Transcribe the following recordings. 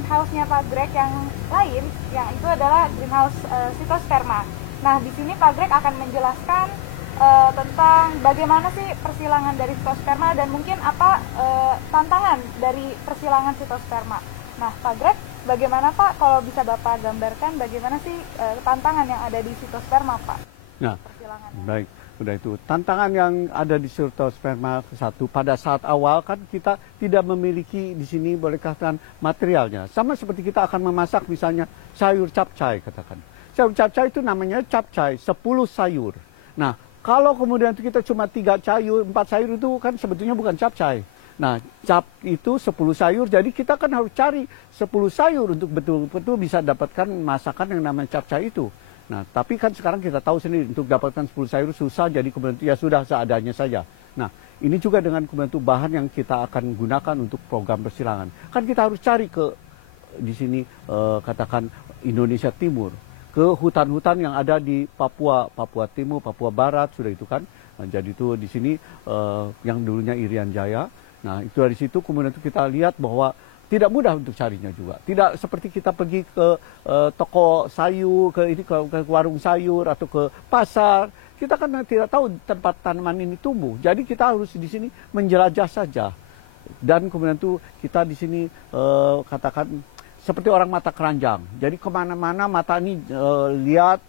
greenhouse-nya Pak Greg yang lain, yang itu adalah greenhouse Cytosperma. Nah, di sini Pak Greg akan menjelaskan tentang bagaimana sih persilangan dari Cytosperma dan mungkin apa tantangan dari persilangan Cytosperma. Nah, Pak Greg, bagaimana Pak kalau bisa Bapak gambarkan bagaimana sih tantangan yang ada di Cytosperma, Pak? Nah, baik. Udah itu tantangan yang ada di Cytosperma satu pada saat awal kan kita tidak memiliki di sini boleh katakan materialnya, sama seperti kita akan memasak misalnya sayur capcay katakan. Sayur capcay itu namanya capcay 10 sayur. Nah, kalau kemudian kita cuma 3 sayur 4 sayur itu kan sebetulnya bukan capcay. Nah, cap itu 10 sayur, jadi kita kan harus cari 10 sayur untuk betul-betul bisa dapatkan masakan yang namanya capcay itu. Nah, tapi kan sekarang kita tahu sendiri untuk dapatkan 10 sayur susah, jadi kemudian ya sudah seadanya saja. Nah, ini juga dengan kemudian bahan yang kita akan gunakan untuk program persilangan. Kan kita harus cari ke di sini katakan Indonesia Timur, ke hutan-hutan yang ada di Papua, Papua Timur, Papua Barat sudah itu kan. Nah, jadi itu di sini yang dulunya Irian Jaya. Nah, itu dari situ kemudian kita lihat bahwa tidak mudah untuk carinya juga. Tidak seperti kita pergi ke toko sayur, ke warung sayur atau ke pasar. Kita kan tidak tahu tempat tanaman ini tumbuh. Jadi kita harus di sini menjelajah saja. Dan kemudian itu kita di sini katakan seperti orang mata keranjang. Jadi kemana-mana mata ini lihat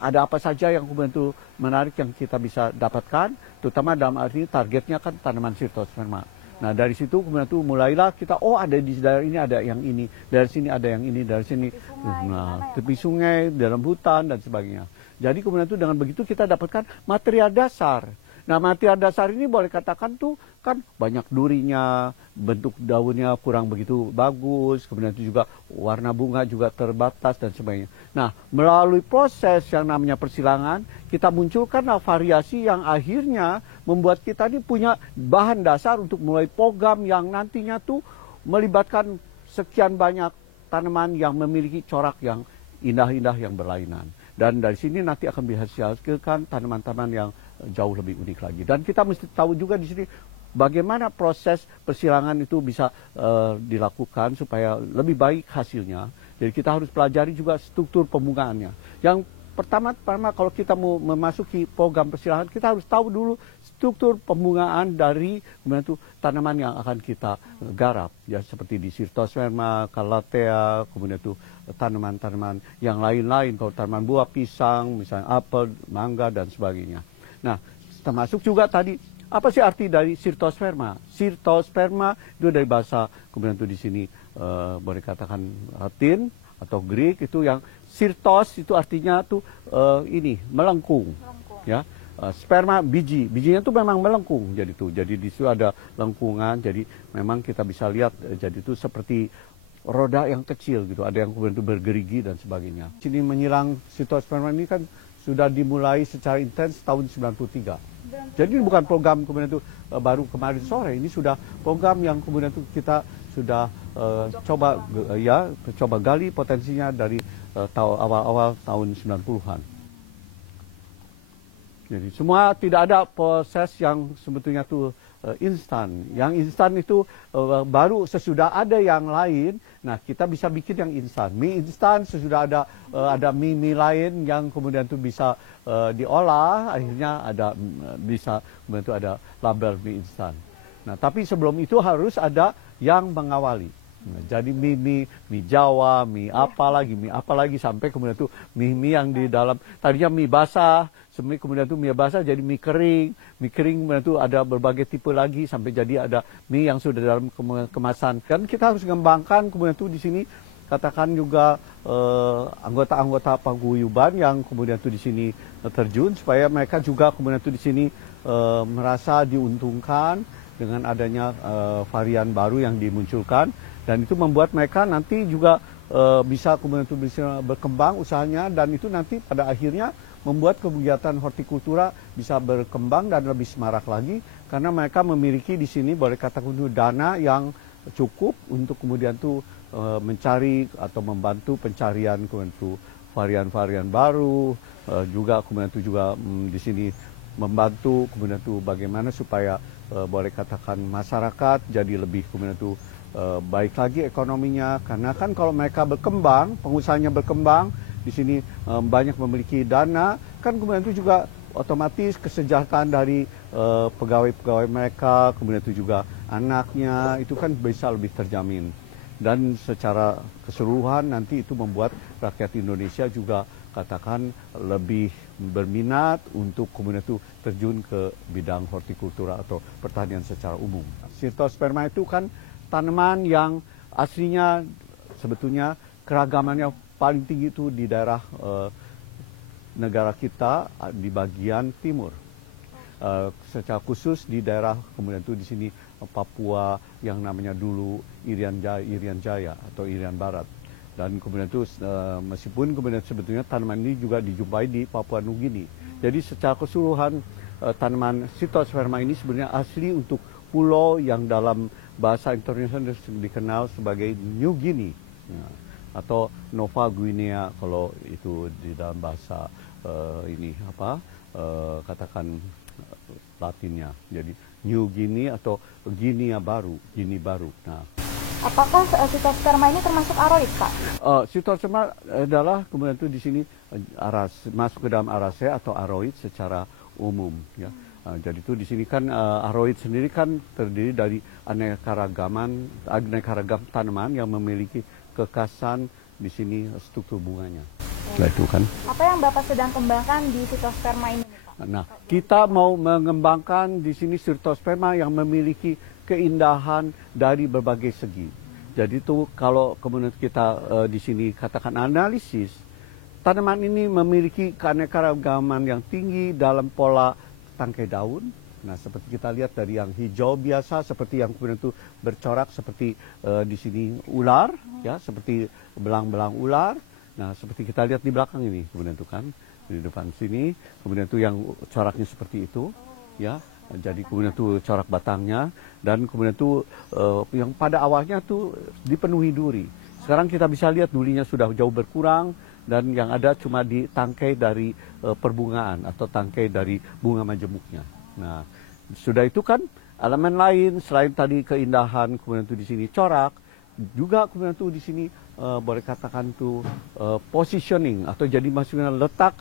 ada apa saja yang kemudian itu menarik yang kita bisa dapatkan. Terutama dalam arti targetnya kan tanaman Cytosperma. Nah, dari situ kemudian tuh mulailah kita, oh ada di daerah ini ada yang ini, dari sini ada yang ini, dari sini, tepi sungai, dalam hutan dan sebagainya. Jadi kemudian tuh dengan begitu kita dapatkan material dasar. Nah, material dasar ini boleh katakan tuh kan banyak durinya, bentuk daunnya kurang begitu bagus, kemudian itu juga warna bunga juga terbatas dan sebagainya. Nah, melalui proses yang namanya persilangan, kita munculkanlah variasi yang akhirnya membuat kita ini punya bahan dasar untuk mulai program yang nantinya tuh melibatkan sekian banyak tanaman yang memiliki corak yang indah-indah yang berlainan. Dan dari sini nanti akan dihasilkan tanaman-tanaman yang jauh lebih unik lagi. Dan kita mesti tahu juga di sini bagaimana proses persilangan itu bisa dilakukan supaya lebih baik hasilnya. Jadi kita harus pelajari juga struktur pembungaannya. Yang pertama kalau kita mau memasuki program persilangan, kita harus tahu dulu struktur pembungaan dari kemudian itu tanaman yang akan kita garap. Ya seperti di Cytosperma, Calathea, kemudian itu tanaman-tanaman yang lain-lain, kalau tanaman buah pisang, misalnya apel, mangga dan sebagainya. Nah, termasuk juga tadi apa sih arti dari Cytosperma? Cytosperma itu dari bahasa kemudian itu di sini boleh katakan Latin atau Greek itu yang Cyrtos itu artinya tuh ini melengkung. Ya. Sperma bijinya tuh memang melengkung jadi di situ ada lengkungan, jadi memang kita bisa lihat jadi itu seperti roda yang kecil gitu, ada yang kemudian itu bergerigi dan sebagainya. Sini menyilang Cytosperma ini kan sudah dimulai secara intens tahun 93. Jadi ini bukan program kemudian itu baru kemarin sore, ini sudah program yang kemudian itu kita sudah coba gali potensinya dari awal-awal tahun 90-an. Jadi semua tidak ada proses yang sebetulnya tuh instan. Yang instan itu baru sesudah ada yang lain. Nah, kita bisa bikin yang instan. Mie instan sesudah ada mie lain yang kemudian itu bisa diolah, akhirnya bisa kemudian itu ada label mie instan. Nah, tapi sebelum itu harus ada yang mengawali. Nah, jadi mie Jawa, mie apa lagi sampai kemudian itu mie yang di dalam tadinya mie basah, kemudian itu mie basah jadi mie kering kemudian itu ada berbagai tipe lagi sampai jadi ada mie yang sudah dalam kemasan. Dan kita harus mengembangkan kemudian itu di sini katakan juga anggota-anggota paguyuban yang kemudian itu di sini terjun supaya mereka juga kemudian itu di sini merasa diuntungkan dengan adanya varian baru yang dimunculkan. Dan itu membuat mereka nanti juga bisa kemudian itu bisa berkembang usahanya dan itu nanti pada akhirnya membuat kegiatan hortikultura bisa berkembang dan lebih semarak lagi karena mereka memiliki di sini boleh katakan dana yang cukup untuk kemudian itu mencari atau membantu pencarian kemudian itu varian-varian baru juga kemudian itu juga di sini membantu kemudian itu bagaimana supaya boleh katakan masyarakat jadi lebih kemudian itu baik lagi ekonominya, karena kan kalau mereka berkembang, pengusahanya berkembang, di sini banyak memiliki dana, kan kemudian itu juga otomatis kesejahteraan dari pegawai-pegawai mereka, kemudian itu juga anaknya, itu kan bisa lebih terjamin. Dan secara keseluruhan nanti itu membuat rakyat Indonesia juga katakan lebih berminat untuk kemudian itu terjun ke bidang hortikultura atau pertanian secara umum. Sirtosperma itu kan tanaman yang aslinya sebetulnya keragamannya paling tinggi itu di daerah negara kita di bagian timur. Secara khusus di daerah kemudian itu di sini Papua yang namanya dulu Irian Jaya atau Irian Barat. Dan kemudian itu meskipun kemudian sebetulnya tanaman ini juga dijumpai di Papua Nugini. Jadi secara keseluruhan tanaman Sirtosperma ini sebenarnya asli untuk pulau yang dalam bahasa internasional dikenal sebagai New Guinea atau Nova Guinea kalau itu di dalam bahasa katakan Latinnya. Jadi New Guinea atau Guinea baru, Guinea baru. Nah, apakah Sirtosperma ini termasuk aroid, Pak? Sirtosperma adalah kemudian itu di sini masuk ke dalam Araceae atau aroid secara umum, ya. Jadi itu di sini kan aroid sendiri kan terdiri dari aneka ragam tanaman yang memiliki kekhasan di sini struktur bunganya. Nah, itu kan. Apa yang Bapak sedang kembangkan di Sirtosperma ini, Pak? Nah, kita mau mengembangkan di sini Sirtosperma yang memiliki keindahan dari berbagai segi. Jadi itu kalau kemudian kita di sini katakan analisis, tanaman ini memiliki keanekaragaman yang tinggi dalam pola tangkai daun. Nah, seperti kita lihat dari yang hijau biasa, seperti yang kemudian itu bercorak seperti di sini ular, ya, seperti belang-belang ular. Nah, seperti kita lihat di belakang ini, kemudian itu kan di depan sini, kemudian itu yang coraknya seperti itu, ya. Jadi kemudian itu corak batangnya dan kemudian itu yang pada awalnya tuh dipenuhi duri. Sekarang kita bisa lihat durinya sudah jauh berkurang dan yang ada cuma di tangkai dari perbungaan atau tangkai dari bunga majemuknya. Nah, sudah itu kan elemen lain selain tadi keindahan, kemudian itu di sini corak, juga kemudian itu di sini boleh katakan tuh positioning atau jadi maksudnya letak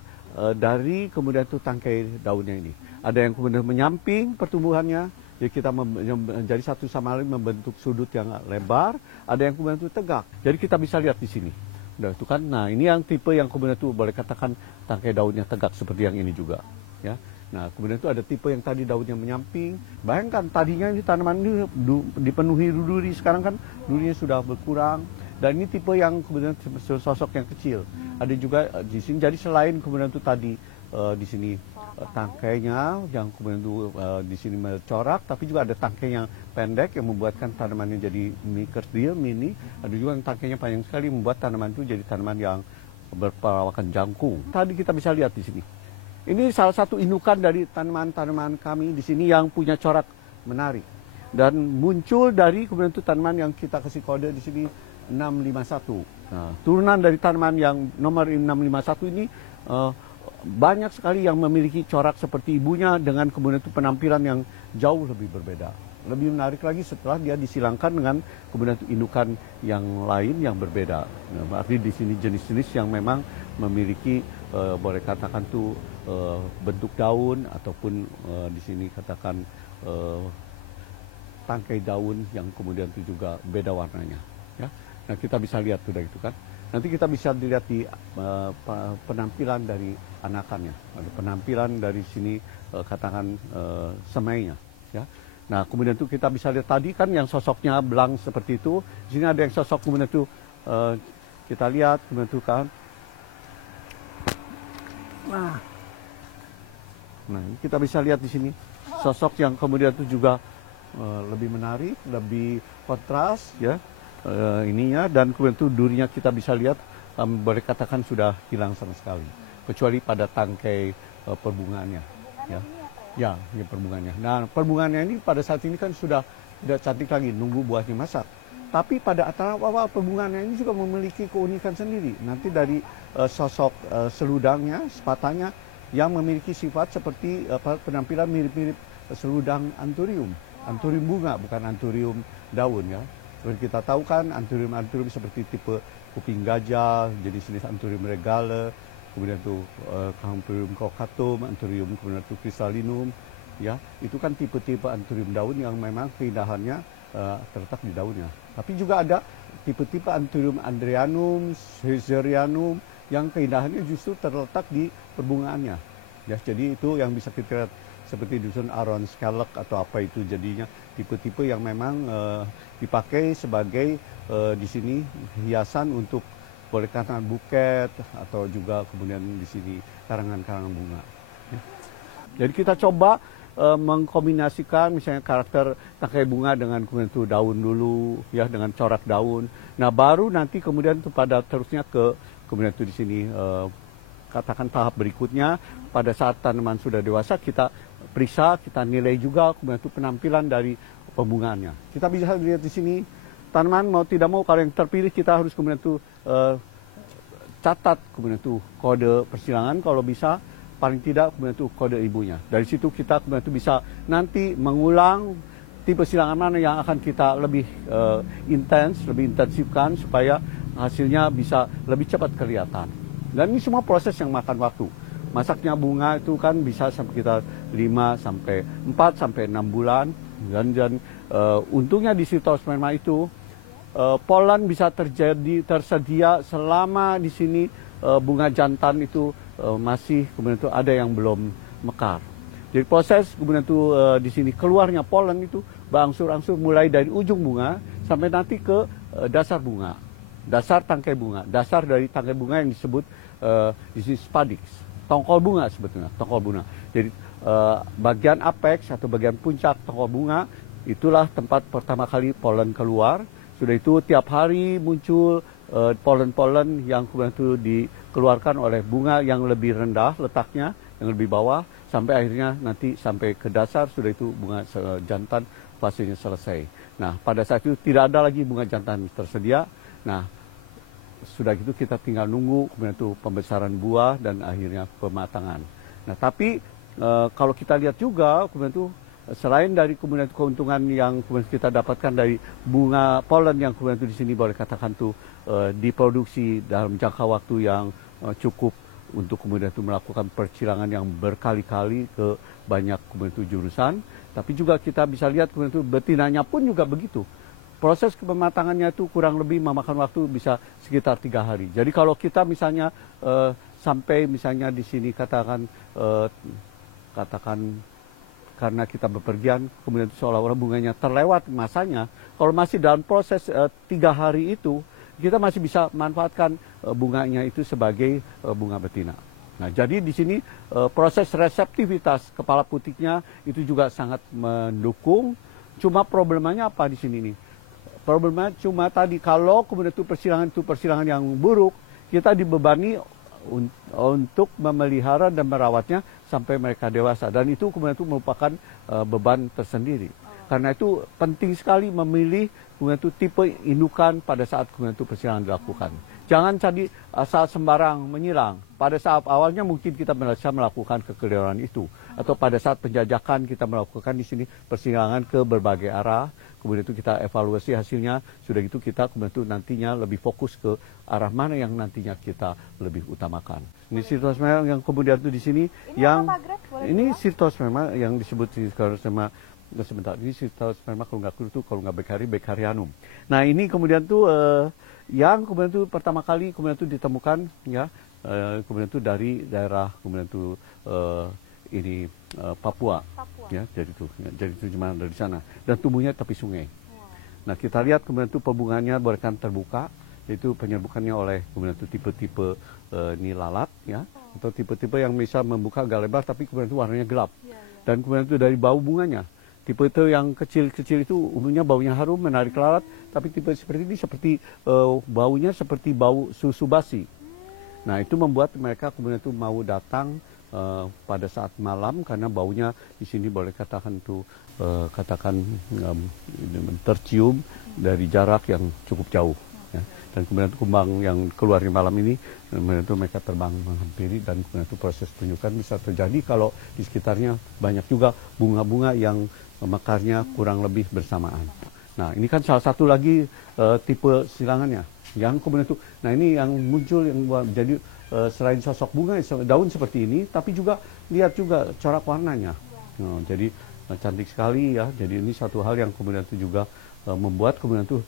dari kemudian itu tangkai daunnya ini. Ada yang kemudian menyamping pertumbuhannya, jadi kita menjadi satu sama lain membentuk sudut yang lebar. Ada yang kemudian itu tegak. Jadi kita bisa lihat di sini. Udah itu kan. Nah, ini yang tipe yang kemudian itu boleh katakan tangkai daunnya tegak seperti yang ini juga, ya. Nah, kemudian itu ada tipe yang tadi daunnya menyamping. Bayangkan tadinya ini tanaman ini dipenuhi duri, sekarang kan durinya sudah berkurang. Dan ini tipe yang kemudian sosok yang kecil. Ada juga di sini. Jadi selain kemudian itu tadi di sini tangkainya yang kemudian itu di sini mencorak, tapi juga ada tangkai yang pendek yang membuatkan tanamannya jadi kerdil, mini. Ada juga yang tangkainya panjang sekali membuat tanaman itu jadi tanaman yang berperawakan jangkung. Tadi kita bisa lihat di sini. Ini salah satu indukan dari tanaman-tanaman kami di sini yang punya corak menarik. Dan muncul dari kemudian itu tanaman yang kita kasih kode di sini 651. Nah, turunan dari tanaman yang nomor 651 ini banyak sekali yang memiliki corak seperti ibunya dengan kemudian itu penampilan yang jauh lebih berbeda. Lebih menarik lagi setelah dia disilangkan dengan kemudian itu indukan yang lain yang berbeda. Nah, berarti di sini jenis-jenis yang memang memiliki boleh katakan tuh bentuk daun ataupun di sini katakan tangkai daun yang kemudian itu juga beda warnanya, ya. Nah, kita bisa lihat sudah itu kan. Nanti kita bisa dilihat di penampilan dari anakannya, ada penampilan dari sini katakan semainya, ya. Nah, kemudian itu kita bisa lihat tadi kan yang sosoknya belang seperti itu. Di sini ada yang sosok kemudian itu kita lihat kemudian itu kan. Nah, kita bisa lihat di sini sosok yang kemudian itu juga lebih menarik, lebih kontras, ya. Ininya dan kemudian itu durinya kita bisa lihat boleh katakan sudah hilang sama sekali kecuali pada tangkai perbungaannya, ya. Ya, ini perbungaannya. Nah, perbungaannya ini pada saat ini kan sudah tidak cantik lagi, nunggu buahnya masak. Tapi pada awal perbungaannya ini juga memiliki keunikan sendiri. Nanti dari sosok seludangnya, sepatanya yang memiliki sifat seperti penampilan mirip-mirip seludang anthurium. Anthurium bunga, bukan anthurium daun, ya. Seperti kita tahu kan anthurium seperti tipe kuping gajah, jenis-jenis anthurium regale, kemudian tuh anthurium crocatum, anthurium kemudian tuh crystallinum, ya itu kan tipe-tipe anthurium daun yang memang keindahannya terletak di daunnya. Tapi juga ada tipe-tipe anthurium andreanum, caesarianum yang keindahannya justru terletak di perbungaannya. Ya, jadi itu yang bisa kita lihat seperti dusun Aron Scallop atau apa itu jadinya tipe-tipe yang memang dipakai sebagai di sini hiasan untuk boleh katakan buket atau juga kemudian di sini karangan-karangan bunga. Ya. Jadi kita coba mengkombinasikan misalnya karakter tangkai bunga dengan kemudian itu daun dulu ya dengan corak daun. Nah baru nanti kemudian itu pada terusnya ke kemudian itu di sini katakan tahap berikutnya pada saat tanaman sudah dewasa kita periksa, kita nilai juga kemudian itu penampilan dari pembungaannya. Kita bisa lihat di sini tanaman mau tidak mau kalau yang terpilih kita harus kemudian itu catat kemudian itu kode persilangan kalau bisa paling tidak kemudian itu kode ibunya. Dari situ kita kemudian itu bisa nanti mengulang tipe silangan mana yang akan kita lebih intens, lebih intensifkan supaya hasilnya bisa lebih cepat kelihatan. Dan ini semua proses yang makan waktu. Masaknya bunga itu kan bisa sampai kita 5 sampai 4 sampai 6 bulan dan untungnya di Cytosperma itu polen bisa tersedia selama di sini bunga jantan itu masih kemudian itu ada yang belum mekar. Jadi proses kemudian itu di sini keluarnya polen itu berangsur-angsur mulai dari ujung bunga sampai nanti ke dasar bunga, dasar tangkai bunga, dasar dari tangkai bunga yang disebut di sini spadix, tongkol bunga sebetulnya, tongkol bunga. Jadi bagian apex atau bagian puncak tongkol bunga itulah tempat pertama kali polen keluar. Sudah itu tiap hari muncul polen-polen yang kemudian itu dikeluarkan oleh bunga yang lebih rendah letaknya, yang lebih bawah, sampai akhirnya nanti sampai ke dasar sudah itu bunga jantan fasenya selesai. Nah pada saat itu tidak ada lagi bunga jantan tersedia. Nah sudah gitu kita tinggal nunggu kemudian itu pembesaran buah dan akhirnya pematangan. Nah tapi kalau kita lihat juga kemudian itu selain dari kemudian keuntungan yang kemudian kita dapatkan dari bunga polen yang kemudian itu di sini boleh katakan tuh diproduksi dalam jangka waktu yang cukup untuk kemudian itu melakukan percilangan yang berkali-kali ke banyak kemudian itu jurusan, tapi juga kita bisa lihat kemudian itu betinanya pun juga begitu. Proses pematangannya itu kurang lebih memakan waktu bisa sekitar 3 hari. Jadi kalau kita misalnya sampai misalnya di sini katakan karena kita bepergian, kemudian seolah-olah bunganya terlewat masanya. Kalau masih dalam proses 3 hari itu, kita masih bisa manfaatkan bunganya itu sebagai bunga betina. Nah, jadi di sini proses reseptivitas kepala putiknya itu juga sangat mendukung. Cuma problemanya apa di sini nih? Problemnya cuma tadi kalau kemudian itu persilangan yang buruk, kita dibebani untuk memelihara dan merawatnya sampai mereka dewasa, dan itu kemudian itu merupakan beban tersendiri. Karena itu penting sekali memilih kemudian itu tipe indukan pada saat kemudian itu persilangan dilakukan. Jangan tadi asal sembarang menyilang. Pada saat awalnya mungkin kita bisa melakukan kekeliruan itu, atau pada saat penjajakan kita melakukan di sini persilangan ke berbagai arah. Kemudian itu kita evaluasi hasilnya, sudah gitu kita kemudian itu nantinya lebih fokus ke arah mana yang nantinya kita lebih utamakan. Ini Cytosperma yang kemudian itu di sini ini yang ini Cytosperma yang disebut Cytosperma sebentar ini Cytosperma kalau nggak keliru itu kalau nggak Beckerianum. Nah ini kemudian tuh yang kemudian itu pertama kali kemudian itu ditemukan ya kemudian itu dari daerah kemudian itu ini Papua. Ya, jadi itu cuma dari sana dan tumbuhnya tepi sungai. Nah kita lihat kemudian itu pembunganya bahkan terbuka, yaitu penyerbukannya oleh kemudian itu tipe-tipe nilalat ya, atau tipe-tipe yang bisa membuka agak lebar tapi kemudian itu warnanya gelap. Dan kemudian itu dari bau bunganya, tipe itu yang kecil-kecil itu umumnya baunya harum menarik lalat, tapi tipe seperti ini seperti baunya seperti bau susu basi. Nah itu membuat mereka kemudian itu mau datang pada saat malam karena baunya di sini boleh katakan tuh tercium dari jarak yang cukup jauh ya. Dan kemudian kumbang yang keluar di malam ini kemudian itu mereka terbang menghampiri dan kemudian itu proses penyukan bisa terjadi kalau di sekitarnya banyak juga bunga-bunga yang mekarnya kurang lebih bersamaan. Nah, ini kan salah satu lagi tipe silangannya. Yang kemudian itu, nah ini yang muncul yang jadi selain sosok bunga, daun seperti ini, tapi juga lihat juga corak warnanya. Nah, jadi cantik sekali ya. Jadi ini satu hal yang kemudian itu juga membuat kemudian itu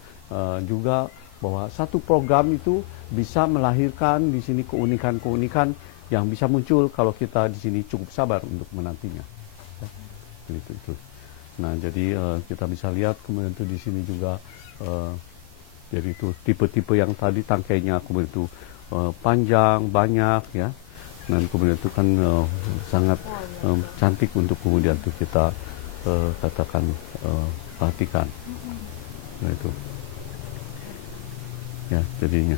juga bahwa satu program itu bisa melahirkan di sini keunikan-keunikan yang bisa muncul kalau kita di sini cukup sabar untuk menantinya. Ya, itu. Nah, jadi kita bisa lihat kemudian itu di sini juga jadi itu tipe-tipe yang tadi tangkainya kemudian itu panjang, banyak ya. Dan kemudian itu kan sangat cantik untuk kemudian itu kita katakan perhatikan. Nah, itu. Ya, jadinya.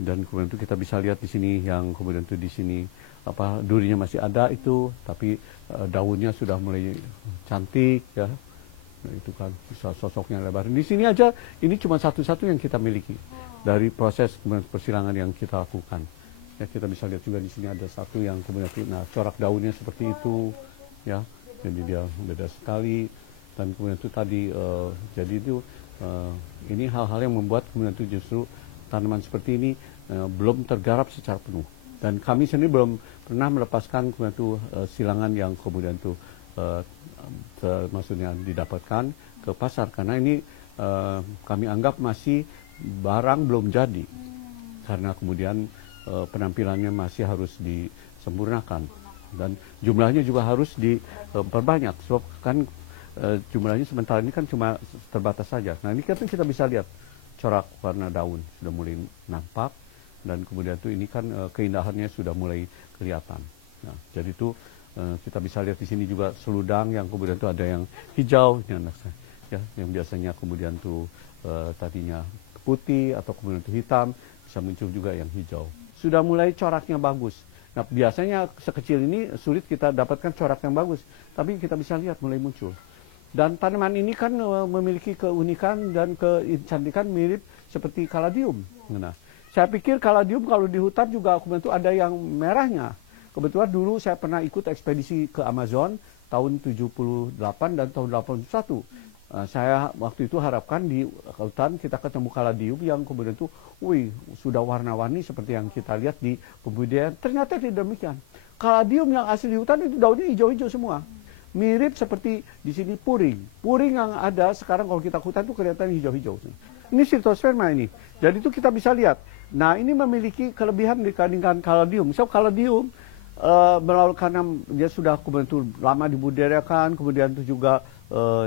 Dan kemudian itu kita bisa lihat di sini yang kemudian itu di sini apa durinya masih ada itu, tapi daunnya sudah mulai cantik ya. Nah, itu kan bisa sosoknya lebar. Di sini aja ini cuma satu-satu yang kita miliki dari proses persilangan yang kita lakukan. Ya, kita bisa lihat juga di sini ada satu yang kemudian nah corak daunnya seperti itu ya. Jadi dia beda sekali dan kemudian itu tadi jadi itu ini hal-hal yang membuat kemudian itu justru tanaman seperti ini belum tergarap secara penuh. Dan kami sendiri belum pernah melepaskan kemudian itu silangan yang kemudian itu maksudnya didapatkan ke pasar karena ini kami anggap masih barang belum jadi karena kemudian penampilannya masih harus disempurnakan dan jumlahnya juga harus diperbanyak sebab kan jumlahnya sementara ini kan cuma terbatas saja. Nah, ini kan kita bisa lihat corak warna daun sudah mulai nampak dan kemudian itu ini kan keindahannya sudah mulai kelihatan. Nah, jadi itu kita bisa lihat di sini juga seludang yang kemudian itu ada yang hijau ya, yang biasanya kemudian itu tadinya putih atau kemudian itu hitam bisa muncul juga yang hijau. Sudah mulai coraknya bagus. Nah, biasanya sekecil ini sulit kita dapatkan corak yang bagus, tapi kita bisa lihat mulai muncul. Dan tanaman ini kan memiliki keunikan dan kecantikan mirip seperti kaladium. Nah, saya pikir kaladium kalau di hutan juga kemudian itu ada yang merahnya. Kebetulan dulu saya pernah ikut ekspedisi ke Amazon tahun 78 dan tahun 81. Saya waktu itu harapkan di hutan kita ketemu kaladium yang kemudian itu, sudah warna-warni seperti yang kita lihat di pembudidayaan. Ternyata tidak demikian. Kaladium yang asli di hutan itu daunnya hijau-hijau semua. Mirip seperti di sini puring. Puring yang ada sekarang kalau kita ke hutan itu kelihatan hijau-hijau. Ini Cytosperma ini. Jadi itu kita bisa lihat. Nah, ini memiliki kelebihan dibandingkan kaladium. So, kaladium karena dia sudah kemudian itu lama dibudidayakan, kemudian itu juga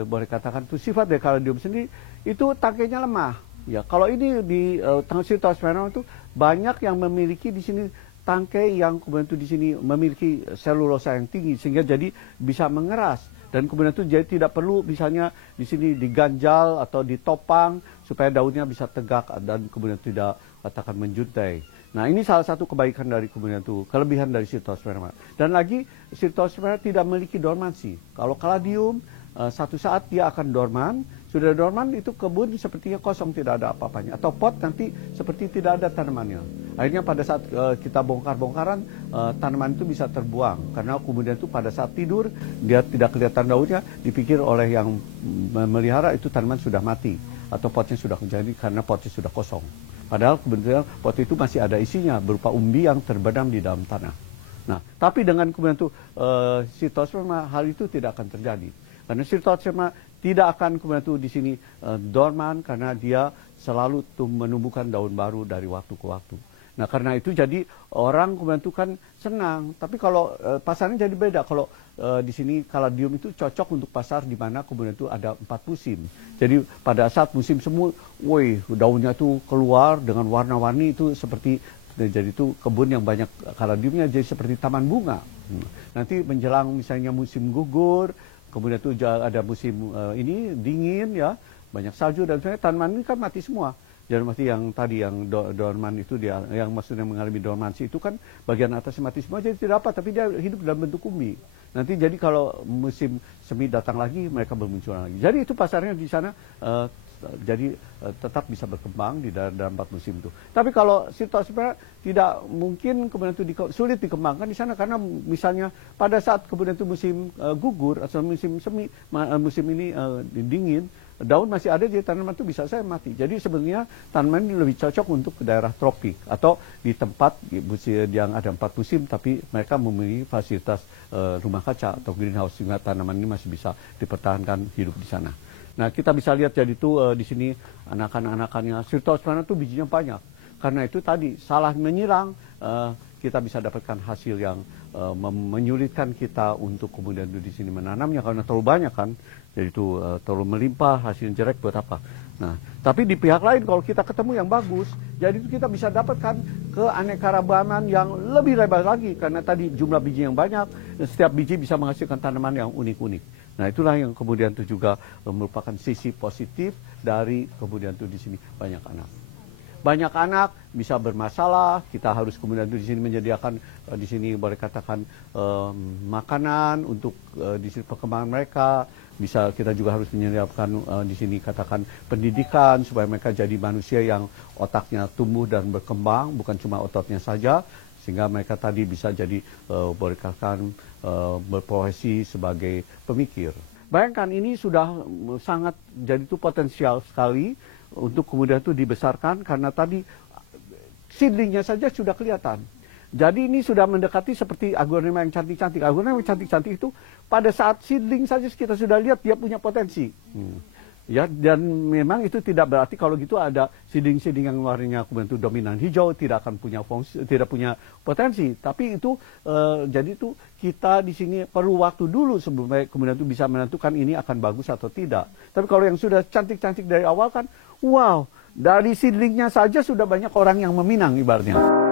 boleh katakan itu sifat dari kaladium sendiri itu tangkainya lemah. Ya, kalau ini di Cytosperma itu banyak yang memiliki di sini tangkai yang kemudian itu di sini memiliki selulosa yang tinggi sehingga jadi bisa mengeras. Dan kemudian itu jadi tidak perlu misalnya di sini diganjal atau ditopang supaya daunnya bisa tegak dan kemudian tidak katakan menjuntai. Nah, ini salah satu kebaikan dari kemudian itu kelebihan dari Cytosperma. Dan lagi Cytosperma tidak memiliki dormansi. Kalau kaladium satu saat dia akan dorman, sudah dorman itu kebun sepertinya kosong tidak ada apa-apanya atau pot nanti seperti tidak ada tanamannya. Akhirnya pada saat kita bongkar-bongkaran tanaman itu bisa terbuang karena kemudian itu pada saat tidur dia tidak kelihatan daunnya, dipikir oleh yang memelihara itu tanaman sudah mati atau potnya sudah menjadi karena potnya sudah kosong. Padahal kebetulan pot itu masih ada isinya berupa umbi yang terbenam di dalam tanah. Nah, tapi dengan kemudian itu Cytosperma hal itu tidak akan terjadi. Karena Cytosperma tidak akan kemudian itu di sini dorman karena dia selalu menumbuhkan daun baru dari waktu ke waktu. Nah, karena itu jadi orang kemudian itu kan senang. Tapi kalau pasarnya jadi beda. Kalau di sini kaladium itu cocok untuk pasar di mana kemudian itu ada 4 musim. Jadi pada saat musim semu, daunnya itu keluar dengan warna-warni itu seperti jadi itu kebun yang banyak kaladiumnya jadi seperti taman bunga. Nanti menjelang misalnya musim gugur, kemudian itu ada musim ini dingin ya, banyak salju dan sebagainya, tanaman ini kan mati semua. Jadi mati yang tadi yang dorman itu dia yang maksudnya mengalami dormansi itu kan bagian atasnya mati semua jadi tidak apa, tapi dia hidup dalam bentuk umbi. Nanti jadi kalau musim semi datang lagi mereka bermunculan lagi. Jadi itu pasarnya di sana jadi tetap bisa berkembang di dalam 4 musim itu. Tapi kalau Cytosperma tidak mungkin kemudian itu sulit dikembangkan di sana karena misalnya pada saat kemudian itu musim gugur atau musim semi musim ini dingin daun masih ada, jadi tanaman itu bisa saya mati. Jadi sebenarnya tanaman ini lebih cocok untuk daerah tropik atau di tempat yang ada 4 musim, tapi mereka memiliki fasilitas rumah kaca atau greenhouse, sehingga tanaman ini masih bisa dipertahankan hidup di sana. Nah, kita bisa lihat jadi itu di sini anakan-anakannya. Syrtosperma itu bijinya banyak. Karena itu tadi salah menyirang, kita bisa dapatkan hasil yang menyulitkan kita untuk kemudian di sini menanamnya karena terlalu banyak kan. Jadi itu terlalu melimpah, hasilnya jelek buat apa. Nah, tapi di pihak lain kalau kita ketemu yang bagus, jadi itu kita bisa dapatkan keanekaragaman yang lebih lebar lagi karena tadi jumlah biji yang banyak, setiap biji bisa menghasilkan tanaman yang unik-unik. Nah, itulah yang kemudian itu juga merupakan sisi positif dari kemudian itu di sini banyak anak. Banyak anak bisa bermasalah, kita harus kemudian di sini menyediakan di sini boleh katakan makanan untuk di sini perkembangan mereka. Bisa kita juga harus menyediakan di sini katakan pendidikan supaya mereka jadi manusia yang otaknya tumbuh dan berkembang, bukan cuma ototnya saja, sehingga mereka tadi bisa jadi boleh katakan berprofesi sebagai pemikir. Bayangkan ini sudah sangat jadi itu potensial sekali untuk kemudian itu dibesarkan karena tadi seedlingnya saja sudah kelihatan. Jadi ini sudah mendekati seperti aglonema yang cantik-cantik. Aglonema yang cantik-cantik itu pada saat seedling saja kita sudah lihat dia punya potensi. Ya, dan memang itu tidak berarti kalau gitu ada seedling-seedling yang warnanya kemudian itu dominan hijau tidak akan punya fungsi, tidak punya potensi. Tapi itu jadi itu kita di sini perlu waktu dulu sebelum kemudian itu bisa menentukan ini akan bagus atau tidak. Tapi kalau yang sudah cantik-cantik dari awal kan, wow, dari seedlingnya saja sudah banyak orang yang meminang ibaratnya.